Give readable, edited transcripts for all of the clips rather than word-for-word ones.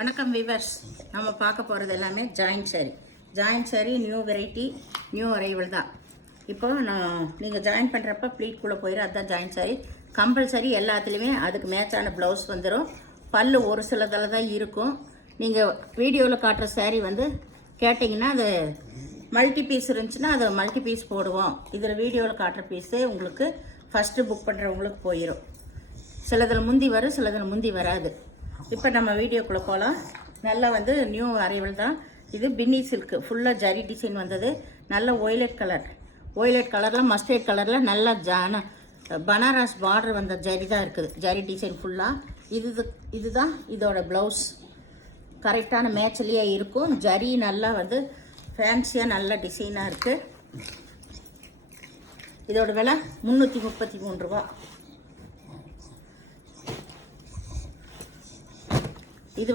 வணக்கம் வீவர்ஸ். நம்ம பார்க்க போகிறது எல்லாமே joint sari new variety, new arrival தான். இப்போ நீங்கள் ஜாயின் பண்ணுறப்ப ப்ளீட்குள்ளே போயிடும். அதுதான் ஜாயின்ட் சாரி. கம்பல்சரி எல்லாத்துலேயுமே அதுக்கு மேட்சான ப்ளவுஸ் வந்துடும். பல்லு ஒரு சிலதில் தான் இருக்கும். நீங்கள் வீடியோவில் காட்டுற சாரி கேட்டிங்கன்னா அது மல்டி பீஸ் இருந்துச்சுன்னா அதை மல்டி பீஸ் போடுவோம். இதில் வீடியோவில் காட்டுற பீஸே உங்களுக்கு ஃபஸ்ட்டு புக் பண்ணுறவங்களுக்கு போயிடும். சிலதில் முந்தி வரும், சிலதில் முந்தி வராது. இப்போ நம்ம வீடியோக்குள்ளே போகலாம். நல்லா நியூ அரைவல் தான் இது. பின்னி சில்க்கு ஃபுல்லாக ஜரி டிசைன் வந்தது. நல்ல ஒய்லெட் கலரில் மஸ்டர்ட் கலரில் நல்லா பனாரஸ் பார்டர் வந்த ஜரி தான் இருக்குது. ஜரி டிசைன் ஃபுல்லாக இதுதான் இதோட ப்ளவுஸ். கரெக்டான மேட்ச்லேயே இருக்கும். ஜரி நல்லா ஃபேன்சியாக நல்ல டிசைனாக இருக்குது. இதோட விலை 333 ரூபா. இது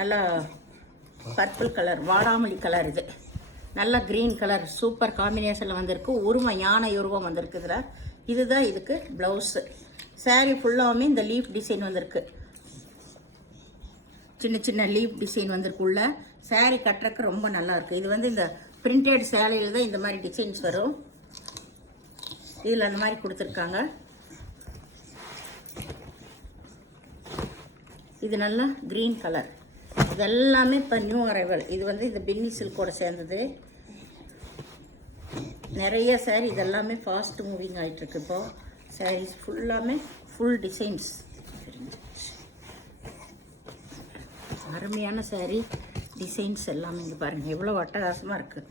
நல்லா பர்பிள் கலர், வாடாமல்லி கலர். இது நல்லா க்ரீன் கலர் சூப்பர் காம்பினேஷனில் வந்திருக்கு. உருவம் யானை உருவம் வந்திருக்கு இதில். இதுதான் இதுக்கு ப்ளவுஸு. சாரீ ஃபுல்லாகவுமே இந்த லீஃப் டிசைன் வந்திருக்கு. சின்ன சின்ன லீஃப் டிசைன் வந்திருக்கு உள்ள. சாரீ கட்டுறதுக்கு ரொம்ப நல்லாயிருக்கு. இது இந்த பிரிண்டட் சேலையில் தான் இந்த மாதிரி டிசைன்ஸ் வரும். இதில் அந்த மாதிரி கொடுத்துருக்காங்க. இது நல்லா க்ரீன் கலர். இதெல்லாமே இப்போ நியூ அரைவல். இது இந்த பின்னி சில்கோட சேர்ந்தது. நிறைய சாரீ இதெல்லாமே ஃபாஸ்ட் மூவிங் ஆகிட்டுருக்கு. இப்போது சாரீஸ் ஃபுல்லாமே ஃபுல் டிசைன்ஸ். அருமையான சாரீ டிசைன்ஸ் எல்லாமே இங்கே பாருங்கள் எவ்வளோ அட்டகாசமாக இருக்குது.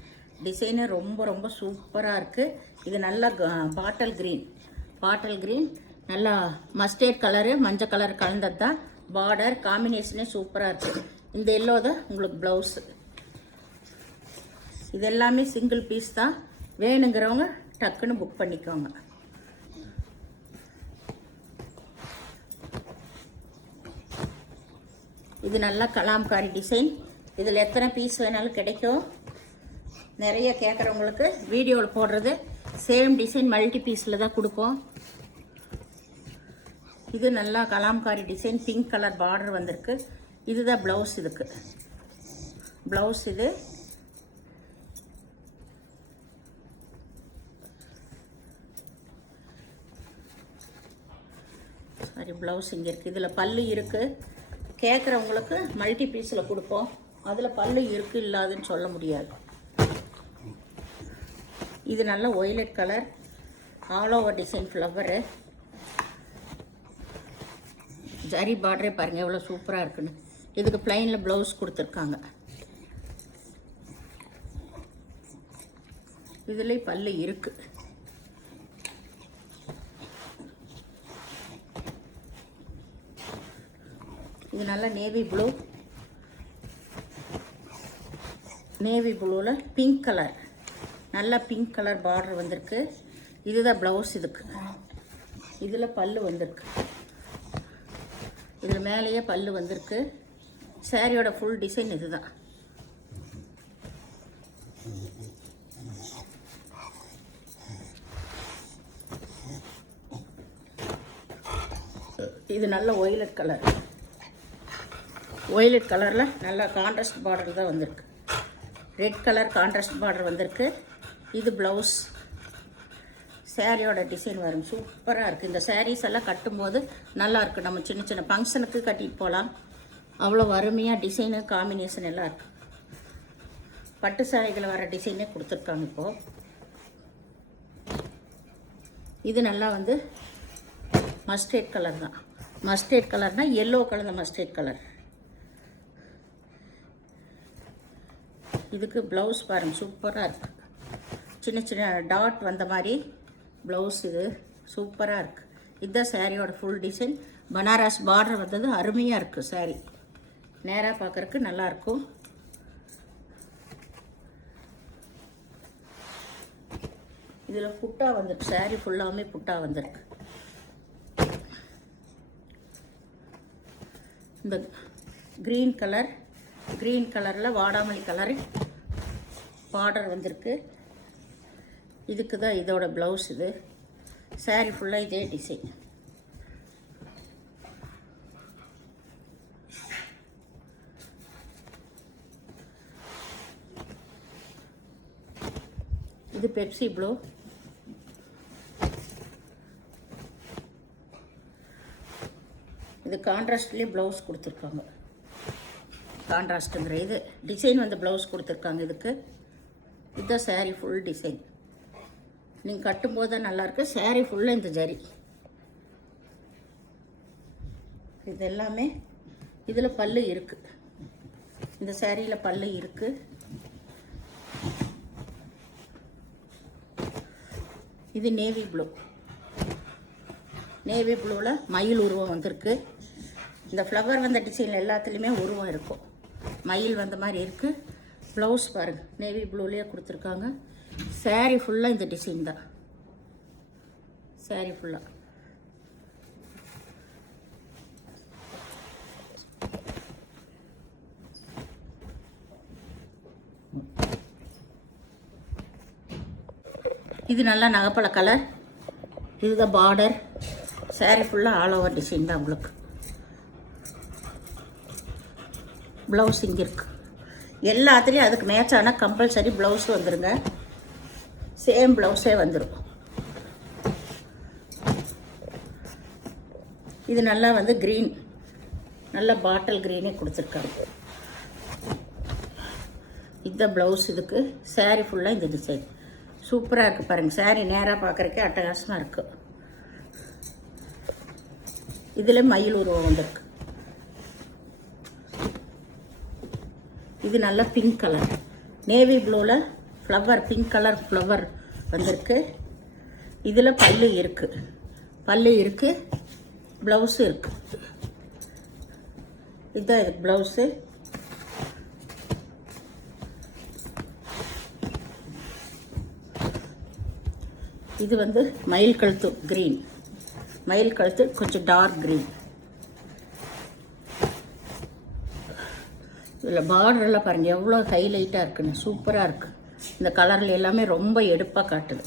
டிசைனு ரொம்ப ரொம்ப சூப்பராக இருக்குது. இது நல்லா பாட்டல் க்ரீன் நல்லா மஸ்டர்ட் கலரு மஞ்சள் கலர் கலந்தது தான். பார்டர் காம்பினேஷனே சூப்பராக இருக்குது. இந்த எல்லோ தான் உங்களுக்கு ப்ளவுஸு. இது எல்லாமே சிங்கிள் பீஸ் தான். வேணுங்கிறவங்க டக்குன்னு புக் பண்ணிக்கோங்க. இது நல்லா கலாம்காரி டிசைன். இதில் எத்தனை பீஸ் வேணாலும் கிடைக்கும். நிறைய கேட்குறவங்களுக்கு வீடியோவில் போடுறது சேம் டிசைன் மல்டி பீஸில் தான் கொடுப்போம். இது நல்லா kalamkari design, pink colour border வந்திருக்கு. இதுதான் ப்ளவுஸ். இதுக்கு ப்ளவுஸ் இது. சாரி, ப்ளவுஸ் இங்கே இருக்குது. இதில் பல்லு இருக்குது. கேட்குறவங்களுக்கு மல்டி பீஸில் கொடுப்போம். அதில் பல்லு இருக்குது இல்லாதுன்னு சொல்ல முடியாது. இது நல்ல violet colour, all over design flower. Zari பார்டரே பாருங்கள் எவ்வளோ சூப்பராக இருக்குன்னு. இதுக்கு பிளைனில் ப்ளவுஸ் கொடுத்துருக்காங்க. இதில் பல்லு இருக்குது. இது நல்லா நேவி ப்ளூவில் பிங்க் கலர், நல்லா பிங்க் கலர் பார்டர் வந்திருக்கு. இதுதான் ப்ளவுஸ். இதுக்கு இதில் பல்லு வந்திருக்கு. இதில் மேலேயே பல்லு வந்திருக்கு. சாரியோட ஃபுல் டிசைன் இதுதான். இது நல்ல ஒய்லெட் கலரில் நல்ல கான்ட்ராஸ்ட் பார்டர் தான் வந்திருக்கு. ரெட் கலர் கான்ட்ராஸ்ட் பார்டர் வந்திருக்கு. இது ப்ளவுஸ். சாரியோட டிசைன் வரும் சூப்பராக இருக்குது. இந்த சாரீஸ் எல்லாம் கட்டும்போது நல்லாயிருக்கு. நம்ம சின்ன சின்ன ஃபங்க்ஷனுக்கு கட்டிட்டு போகலாம். அவ்வளோ அருமையாக டிசைனு காம்பினேஷன் எல்லாம் இருக்குது. பட்டு சாரிகள் வர டிசைனே கொடுத்துருக்காங்க. இப்போது இது நல்லா மஸ்டர்ட் கலர் தான். மஸ்டர்ட் கலர்னால் எல்லோ கலந்த மஸ்டர்ட் கலர். இதுக்கு ப்ளவுஸ் பாருங்கள் சூப்பராக இருக்குது. சின்ன சின்ன டாட் வந்த மாதிரி ப்ளவுஸ். இது சூப்பராக இருக்குது. இதுதான் சாரியோட ஃபுல் டிசைன். பனாரஸ் பார்டர் வந்தது அருமையாக இருக்குது. சாரி நேராக பார்க்குறக்கு நல்லாயிருக்கும். இதில் புட்டா வந்துருக்கு. சாரி ஃபுல்லாகவுமே புட்டா வந்திருக்கு. இந்த க்ரீன் கலரில் வாடாமல்லி கலரு பார்டர் வந்திருக்கு. இதுக்கு தான் இதோட ப்ளவுஸ். இது சாரி ஃபுல்லாக இதே டிசைன். இது பெப்சி ப்ளூ. இது கான்ட்ராஸ்ட்லேயே ப்ளவுஸ் கொடுத்துருக்காங்க. கான்ட்ராஸ்ட்டுங்கிற இது டிசைன் வந்து ப்ளவுஸ் கொடுத்துருக்காங்க இதுக்கு. இதுதான் சாரீ ஃபுல் டிசைன். நீங்கள் கட்டும்போது தான் நல்லாயிருக்கு. சாரீ ஃபுல்லாக இந்த ஜரி. இது எல்லாமே இதில் பல்லு இருக்குது. இந்த சாரியில் பல்லு இருக்குது. இது நேவி ப்ளூ. நேவி ப்ளூவில் மயில் உருவம் வந்திருக்கு. இந்த ஃப்ளவர் வந்த டிசைனில் எல்லாத்துலேயுமே உருவம் இருக்கும். மயில் வந்த மாதிரி இருக்குது. ப்ளவுஸ் பாருங்கள், நேவி ப்ளூலேயே கொடுத்துருக்காங்க. சாரீ ஃபுல்லாக இந்த டிசைன் தான். சாரீ ஃபுல்லாக இது நல்லா நகைப்பழ கலர். இதுதான் பார்டர். சாரீ ஃபுல்லாக ஆல் ஓவர் டிசைன் தான் உங்களுக்கு. ப்ளவுஸ் இங்கே இருக்குது. எல்லாத்துலேயும் அதுக்கு மேட்சான கம்பல்சரி ப்ளவுஸ் வந்துடுங்க. சேம் ப்ளவுஸே வந்துடும். இது நல்லா வந்து க்ரீன், நல்ல பாட்டில் க்ரீனே கொடுத்துருக்காங்க. இதுதான் ப்ளவுஸ். இதுக்கு சாரீ ஃபுல்லாக இந்த டிசைன் சூப்பராக இருக்குது பாருங்கள். சாரீ நேராக பார்க்குறக்கே அட்டகாசமாக இருக்குது. இதில் மயில் உருவம் வந்திருக்கு. இது நல்ல பிங்க் கலர். நேவி ப்ளூவில் ஃப்ளவர், பிங்க் கலர் ஃப்ளவர் வந்திருக்கு. இதில் பல்லு இருக்குது. பல்லு இருக்குது. ப்ளவுஸு இருக்குது. இதுதான் இது ப்ளவுஸு. இது வந்து மயில் கழுத்து க்ரீன். மயில் கழுத்து கொஞ்சம் டார்க் க்ரீன். இதில் பார்டரெல்லாம் பாருங்கள் எவ்வளோ ஹைலைட்டாக இருக்குன்னு. சூப்பராக இருக்குது. இந்த கலரில் எல்லாமே ரொம்ப எடுப்பாக காட்டுது.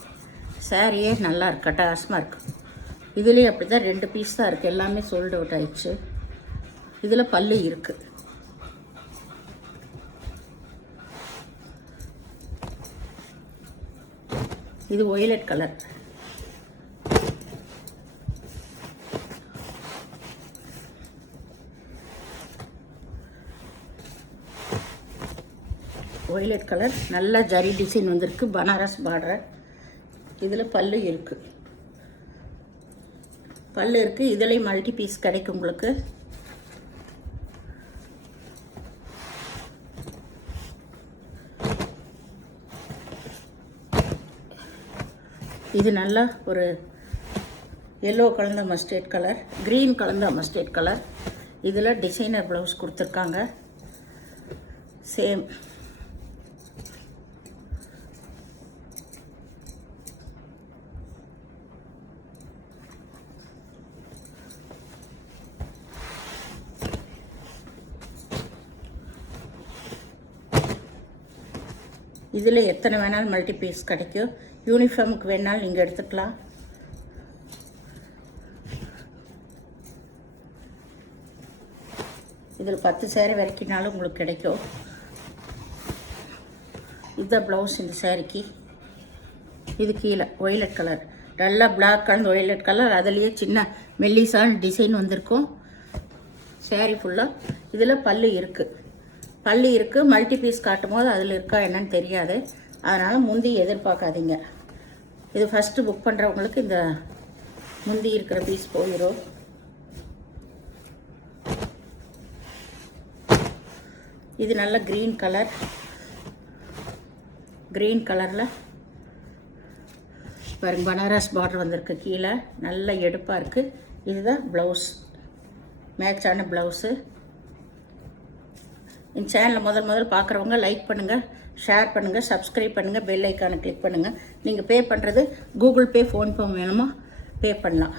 சாரியே நல்லா இருக்கு, அட்டகாசமாக இருக்குது. இதுலேயும் அப்படி தான் 2 பீஸ் தான் இருக்குது. எல்லாமே சோல்ட் அவுட் ஆயிடுச்சு. இதில் பல்லு இருக்குது. இது ஒய்லட் கலர். ஒய்லட் கலர் நல்ல ஜரி டிசைன் வந்திருக்கு. பனாரஸ் பார்டர். இதில் பல்லு இருக்குது. பல்லு இருக்குது. இதுலேயும் மல்டி பீஸ் கிடைக்கும் உங்களுக்கு. இது நல்லா ஒரு எல்லோ கலந்த மஸ்டர்ட் கலர், க்ரீன் கலந்த மஸ்டர்ட் கலர். இதில் டிசைனர் ப்ளவுஸ் கொடுத்துருக்காங்க. சேம் இதில் எத்தனை வேணாலும் மல்டி பீஸ் கிடைக்கும். யூனிஃபார்முக்கு வேணாலும் நீங்கள் எடுத்துக்கலாம். இதில் 10 சேரீ வரைக்கும்னாலும் உங்களுக்கு கிடைக்கும். இதுதான் ப்ளவுஸ் இந்த சேரீக்கு. இது கீழே ஒய்லட் கலர், நல்லா பிளாக் கலந்து ஒய்லட் கலர். அதுலேயே சின்ன மெல்லிசான டிசைன் வந்திருக்கும். சேரீ ஃபுல்லாக இதில் பல்லு இருக்குது. பல்லு இருக்குது. மல்டி பீஸ் காட்டும் போது அதில் இருக்கா என்னன்னு தெரியாது. அதனால் முந்தி எதிர்பார்க்காதீங்க. இது ஃபஸ்ட்டு புக் பண்ணுறவங்களுக்கு இந்த முந்தி இருக்கிற பீஸ் போயிடும். இது நல்ல க்ரீன் கலர். க்ரீன் கலரில் பாருங்க பனாரஸ் பார்டர் வந்திருக்கு. கீழே நல்ல எடுப்பாக இருக்குது. இதுதான் ப்ளவுஸ், மேட்சான ப்ளவுஸு. இந்த சேனலை முதல் பார்க்குறவங்க லைக் பண்ணுங்கள், ஷேர் பண்ணுங்கள், சப்ஸ்கிரைப் பண்ணுங்கள், பெல் ஐக்கானை கிளிக் பண்ணுங்கள். நீங்கள் பே பண்ணுறது கூகுள் பே, ஃபோன்பே வேணுமா பே பண்ணலாம்.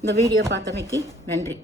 இந்த வீடியோ பார்த்தமைக்கு நன்றி.